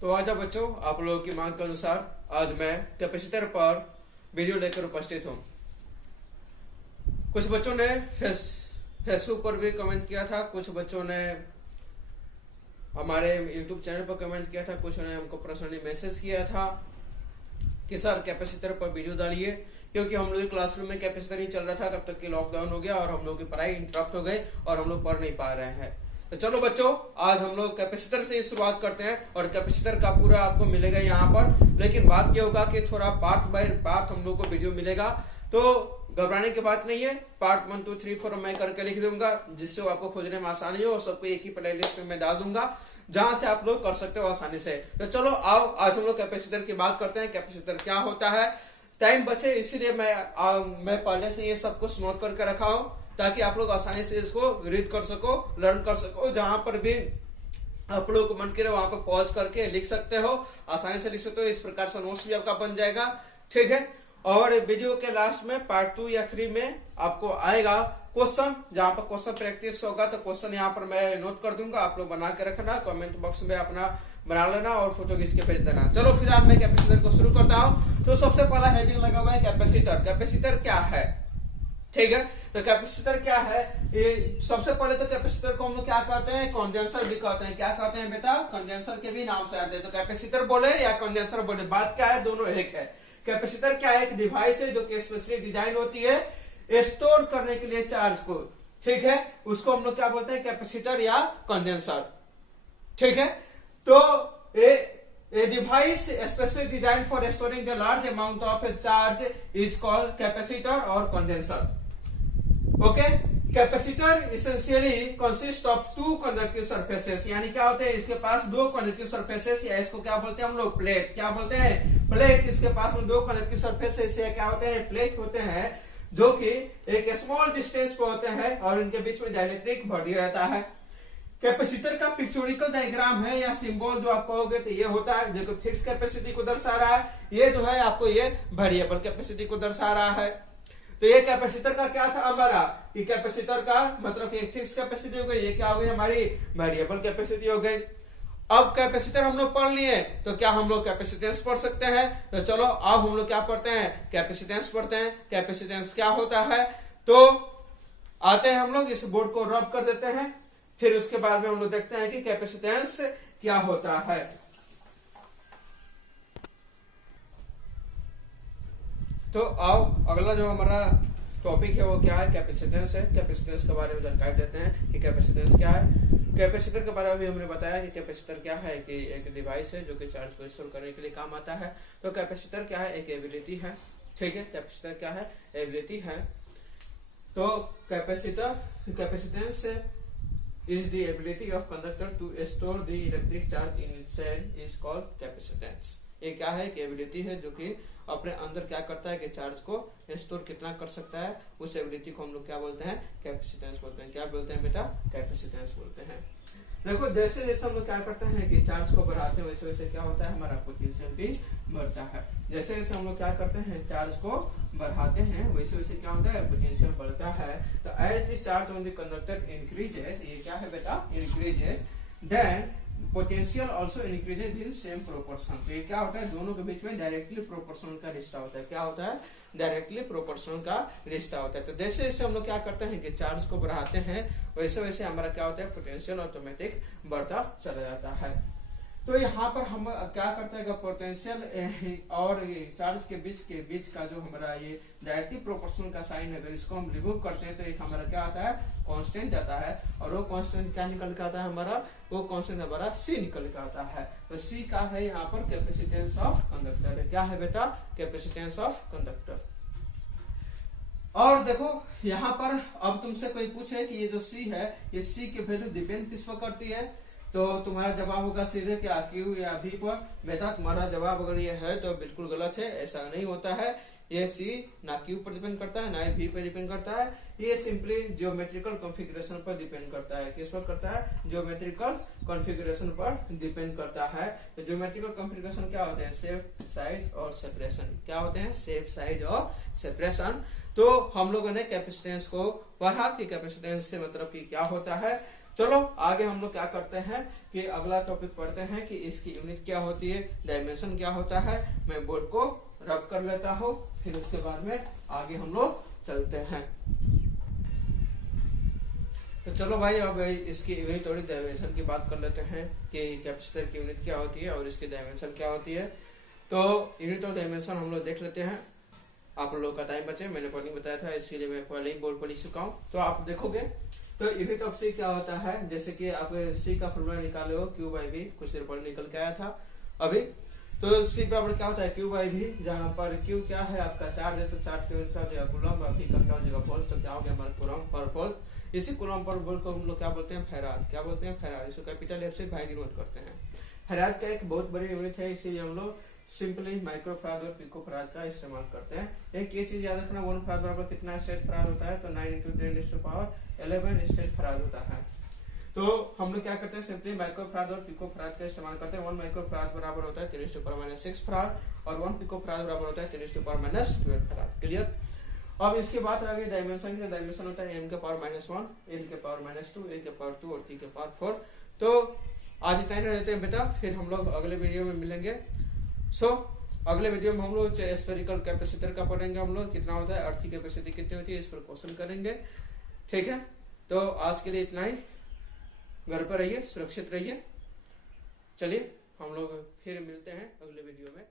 तो आजा बच्चों, आप लोगों की मांग के अनुसार आज मैं कैपेसिटर पर वीडियो लेकर उपस्थित हूँ। कुछ बच्चों ने फेसबुक पर भी कमेंट किया था, कुछ बच्चों ने हमारे यूट्यूब चैनल पर कमेंट किया था, कुछ ने हमको पर्सनली मैसेज किया था कि सर कैपेसिटर पर वीडियो डालिए, क्योंकि हम लोग क्लासरूम में कैपेसिटर ही चल रहा था तब तक कि लॉकडाउन हो गया और हम लोग की पढ़ाई इंटरप्ट हो गई और हम लोग पढ़ नहीं पा रहे हैं। तो चलो बच्चों, आज हम लोग कैपेसिटर से शुरुआत करते हैं और कैपेसिटर का पूरा आपको मिलेगा यहाँ पर। लेकिन बात यह होगा कि थोड़ा पार्ट बाय पार्ट हम लोग को वीडियो मिलेगा, तो घबराने की बात नहीं है। पार्ट 1 2 3 4 मैं करके लिख दूंगा, जिससे आपको खोजने में आसानी हो और सबको एक ही प्लेलिस्ट में मैं डाल दूंगा, जहां से आप लोग कर सकते हो आसानी से। तो चलो आओ, आज हम लोग कैपेसिटर की बात करते हैं। कैपेसिटर क्या होता है, टाइम बचे इसीलिए मैं पहले से ये सब कुछ नोट करके रखा हूं, ताकि आप लोग आसानी से इसको रीड कर सको, लर्न कर सको। जहां पर भी आप लोग को मन करे वहां पर पॉज करके लिख सकते हो, आसानी से लिख सकते हो। इस प्रकार से नोट्स भी आपका बन जाएगा, ठीक है। और वीडियो के लास्ट में पार्ट 2 या 3 में आपको आएगा क्वेश्चन, जहां पर क्वेश्चन प्रैक्टिस होगा। तो क्वेश्चन यहाँ पर मैं नोट कर दूंगा, आप लोग बना के रखना, कमेंट बॉक्स में अपना बना लेना और फोटो खींच के भेज देना। चलो फिलहाल मैं कैपेसिटर को शुरू करता हूँ। तो सबसे पहला हेडिंग लगा हुआ है कैपेसिटर। कैपेसिटर क्या है, ठीक है। तो कैपेसिटर क्या है, ये सबसे पहले तो कैपेसिटर को हम लोग क्या कहते हैं, कंडेंसर भी कहते हैं। क्या कहते हैं बेटा, कंडेंसर के भी नाम से आते हैं। तो कैपेसिटर बोले या कंडेंसर बोले, बात क्या है, दोनों एक है। कैपेसिटर क्या है, एक डिवाइस है जो कि स्पेशली डिजाइन होती है स्टोर करने के लिए चार्ज को, ठीक है। उसको हम लोग क्या बोलते हैं, कैपेसिटर या कंडेंसर, ठीक है। तो a device especially designed for storing the large amount of charge is called capacitor or condenser. Okay, capacitor essentially consists of two conductive surfaces. यानी क्या होते हैं, इसके पास दो conductive surfaces, या इसको क्या बोलते हैं हम लोग, प्लेट। क्या बोलते हैं, प्लेट। इसके पास दो conductive surfaces क्या होते हैं, प्लेट होते हैं, जो कि एक स्मॉल डिस्टेंस पे होते हैं और इनके बीच में डाइलेक्ट्रिक भर दिया जाता है। कैपेसिटर का पिक्चोरिकल डायग्राम है या सिंबल जो आप कहोगे तो ये होता है, देखो फिक्स कैपेसिटी को दर्शा रहा है, ये जो है आपको ये वेरिएबल कैपेसिटी को दर्शा रहा है। तो ये कैपेसिटर का क्या था हमारा, कि कैपेसिटर का मतलब कि फिक्स कैपेसिटी हो गई, ये क्या हो गई हमारी वेरिएबल कैपेसिटी हो गई। अब कैपेसिटर हम लोग पढ़ लिए, तो क्या हम लोग कैपेसिटेंस पढ़ सकते हैं। तो चलो अब हम लोग क्या पढ़ते हैं, कैपेसिटेंस पढ़ते हैं। कैपेसिटेंस क्या होता है, तो आते हैं हम लोग इस बोर्ड को रब कर देते हैं, फिर उसके बाद में हम लोग देखते हैं कि कैपेसिटेंस क्या होता है। तो आओ अगला जो हमारा टॉपिक है वो क्या है, कैपेसिटेंस है। कैपेसिटेंस के बारे में जानकारी देते हैं कि कैपेसिटेंस क्या है। कैपेसिटर के बारे में भी हमने बताया कि कैपेसिटर क्या है, कि एक डिवाइस है जो कि चार्ज को स्टोर करने के लिए काम आता है। तो कैपेसिटर क्या है, एक एबिलिटी है, ठीक है। कैपेसिटर क्या है, एबिलिटी है। तो capacitance is the ability of conductor to store the electric charge in its cell is called capacitance. ये क्या है, कि एबिलिटी है जो कि अपने अंदर क्या करता है कि चार्ज को स्टोर कितना कर सकता है, उस एबिलिटी को हम लोग क्या बोलते हैं, कैपेसिटेंस बोलते हैं। क्या बोलते हैं बेटा, कैपेसिटेंस बोलते हैं। देखो जैसे जैसे हम लोग क्या करते हैं कि चार्ज को बढ़ाते हैं, वैसे वैसे क्या होता है, हमारा पोटेंशियल भी बढ़ता है। जैसे जैसे हम लोग क्या करते हैं, चार्ज को बढ़ाते हैं, वैसे वैसे क्या होता है, पोटेंशियल बढ़ता है। तो as this charge on the conductor increases, ये क्या है बेटा, increases, then potential also increases in same proportion. तो ये क्या होता है, दोनों के बीच में डायरेक्टली प्रोपोर्शनल का रिश्ता होता है। क्या होता है, डायरेक्टली प्रोपोर्शनल का रिश्ता होता है। तो जैसे जैसे हम लोग क्या करते हैं कि चार्ज को बढ़ाते हैं, वैसे वैसे हमारा क्या होता है, पोटेंशियल ऑटोमेटिक बढ़ता चला जाता है। तो यहाँ पर हम क्या करते हैं, पोटेंशियल और चार्ज के बीच का जो हमारा ये डायरेक्टली प्रोपोर्शनल का साइन है, अगर इसको हम रिमूव करते हैं तो एक हमारा क्या आता है, कांस्टेंट आता है। और वो कांस्टेंट क्या निकल के आता है हमारा, वो कांस्टेंट हमारा सी निकल के आता है। तो सी का है यहाँ पर कैपेसिटेंस ऑफ कंडक्टर है। क्या है बेटा, कैपेसिटेंस ऑफ कंडक्टर। और देखो यहाँ पर अब तुमसे कोई पूछे कि ये जो सी है, ये सी की वैल्यू डिपेंड किस पर करती है, तो तुम्हारा जवाब होगा सीधे क्या, क्यू या भी पर। बेटा तुम्हारा जवाब अगर ये है तो बिल्कुल गलत है, ऐसा नहीं होता है। ये सी ना क्यू पर डिपेंड करता है, ना ही भी पर डिपेंड करता है। ये सिंपली ज्योमेट्रिकल कॉन्फ़िगरेशन पर डिपेंड करता है। किस पर करता है, ज्योमेट्रिकल कॉन्फ़िगरेशन पर डिपेंड करता है। तो ज्योमेट्रिकल कॉन्फ़िगरेशन क्या होते हैं, शेप, साइज और सेपरेशन। क्या होते हैं, शेप, साइज और सेपरेशन। तो हम लोगों ने कैपेसिटेंस को पढ़ा कि कैपेसिटेंस से मतलब कि क्या होता है। चलो आगे हम लोग क्या करते हैं कि अगला टॉपिक पढ़ते हैं कि इसकी यूनिट क्या होती है, डायमेंशन क्या होता है। मैं बोर्ड को रब कर लेता हूँ, फिर उसके बाद में आगे हम लोग चलते हैं। तो चलो भाई अब इसकी यूनिट और डायमेंशन की बात कर लेते हैं कि कैपेसिटर की यूनिट क्या होती है और इसकी डायमेंशन क्या होती है। तो यूनिट और डायमेंशन हम लोग देख लेते हैं। आप लोगों का टाइम बचे, मैंने पहले बताया था, इसीलिए मैं पहले ही बोर्ड पढ़ चुका हूँ। तो आप देखोगे तो यूनिट ऑफ सी क्या होता है, जैसे कि आप सी का फॉर्मूला निकाले हो क्यू बाई बी, कुछ देर पहले निकल के आया था अभी। तो सी बराबर क्या होता है क्यू बाई बी, जहाँ पर क्यू क्या है आपका चार्ज है, तो चार्ज की यूनिट क्या हो जाएगा कूलम, और बी का क्या हो जाएगा वोल्ट, तो क्या हो गया हमारा कूलम पर वोल्ट। इसी कूलम पर वोल्ट को हम लोग क्या बोलते हैं फैराड, क्या बोलते हैं फैराड, इसको कैपिटल एफ से भाई डिनोट करते हैं। फैराड का एक बहुत बड़ी यूनिट है, इसीलिए हम लोग सिंपली माइक्रोफराड और पिकोफराड का इस्तेमाल करते हैं। एक ये चीज याद रखना, 1 फराड बराबर कितना स्टेट फराड होता है, तो 9 × 10⁻11 स्टेट फराड होता है। तो हम लोग क्या करते हैं, सिंपली माइक्रोफराड और पिकोफराड का इस्तेमाल करते हैं। 1 माइक्रोफराड बराबर होता है 10⁻6 फराड और 1 पिकोफराड बराबर होता है 10⁻12 फराड। क्लियर। अब इसके बाद आगे डायमेंशन के, डायमेंशन होता है m⁻⁻1, l⁻², a⁻2 और t⁻4। तो आज इतना ही रहते हैं बेटा, फिर हम लोग अगले वीडियो में मिलेंगे। अगले वीडियो में हम लोग स्फेरिकल कैपेसिटर का पढ़ेंगे, हम लोग कितना होता है, अर्थ की कैपेसिटी कितनी होती है, इस पर क्वेश्चन करेंगे। ठीक है, तो आज के लिए इतना ही। घर पर रहिए, सुरक्षित रहिए। चलिए हम लोग फिर मिलते हैं अगले वीडियो में।